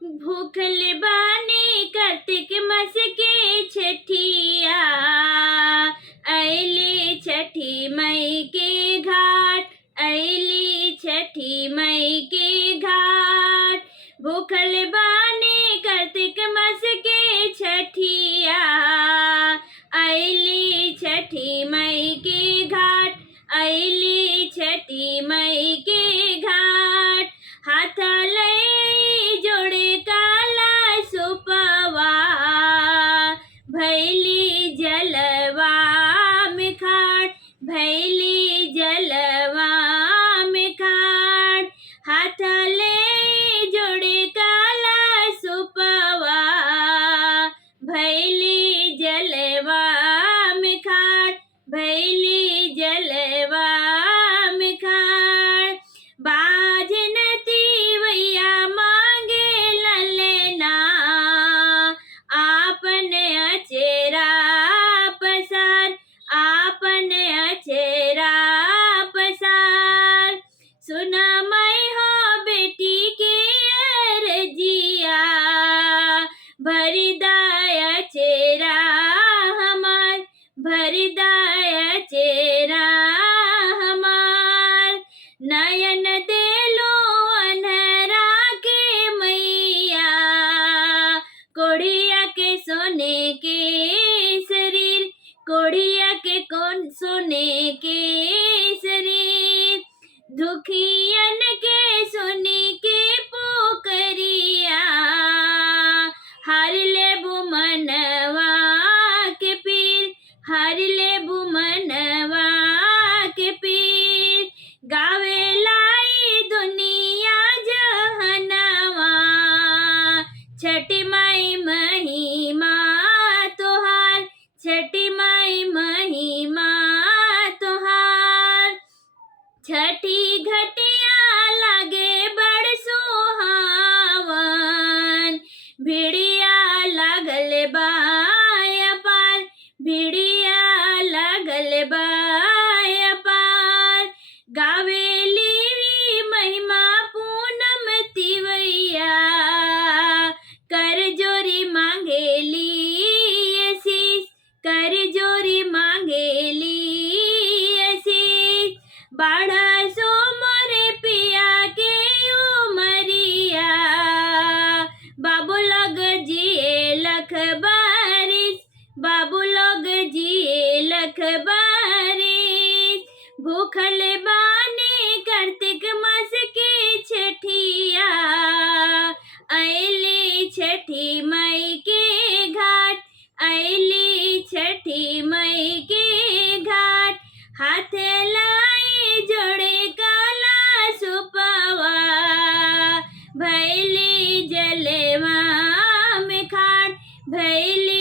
भूखल बानी कार्तिक मास के छठिया, अइली छठी मई के घाट, अइली छठी मई के घाट। भूखल बानी कार्तिक मास के छठिया, अइली छठी मई के घाट, अइली छठी मई के घाट। हाथ लई जोड़े काला सुपवा, भैली जलवा में खाट, भैली जलवा में खाट। हाथ ले जोड़े काला सुपवा, भैली जलवा में खाट, भैली जलवा में खाट। बाजन तिवैया मांगे ललना, आपन अचेरा पसार, आपन अचेरा पसार। सुना मैं हो बेटी के अर्जिया, भरदाया चेरा हमार, भरदाया चेरा हमार। नयन देलो अनहरा के मैया, कोढ़िया के सोने के शरीर, कोढ़िया के कौन सोने के शरीर। दुखियन के सुनी के पोकरिया, हार लेबू मनवा के पीर, हार लेबू मनवा के पीर। गावे लाई दुनिया जहनवा, छठी माई महिमा तोहार, छठी माई महिमा तोहार। छठी घटिया लागे बड़ सुहावन, भिड़िया लागल बाय पार, भिड़िया लागल बाय पार। गावेली महिमा पूनम तिवैया, कर जोरी मांगेली आशीष, कर जोरी मांगेली आशीष। बाढ़ा सो मोरे पिया के उमरिया, बाबू लोग जिए लख बारिश, बाबू लोग जिए लख बारिश। भूखल बानी कार्तिक मास के छठिया, अइली छठी मई के घाट, अइली छठी मई के घाट। हाथ लाई जोड़े काला सुपवा, भैली जलवा में खाट, भैली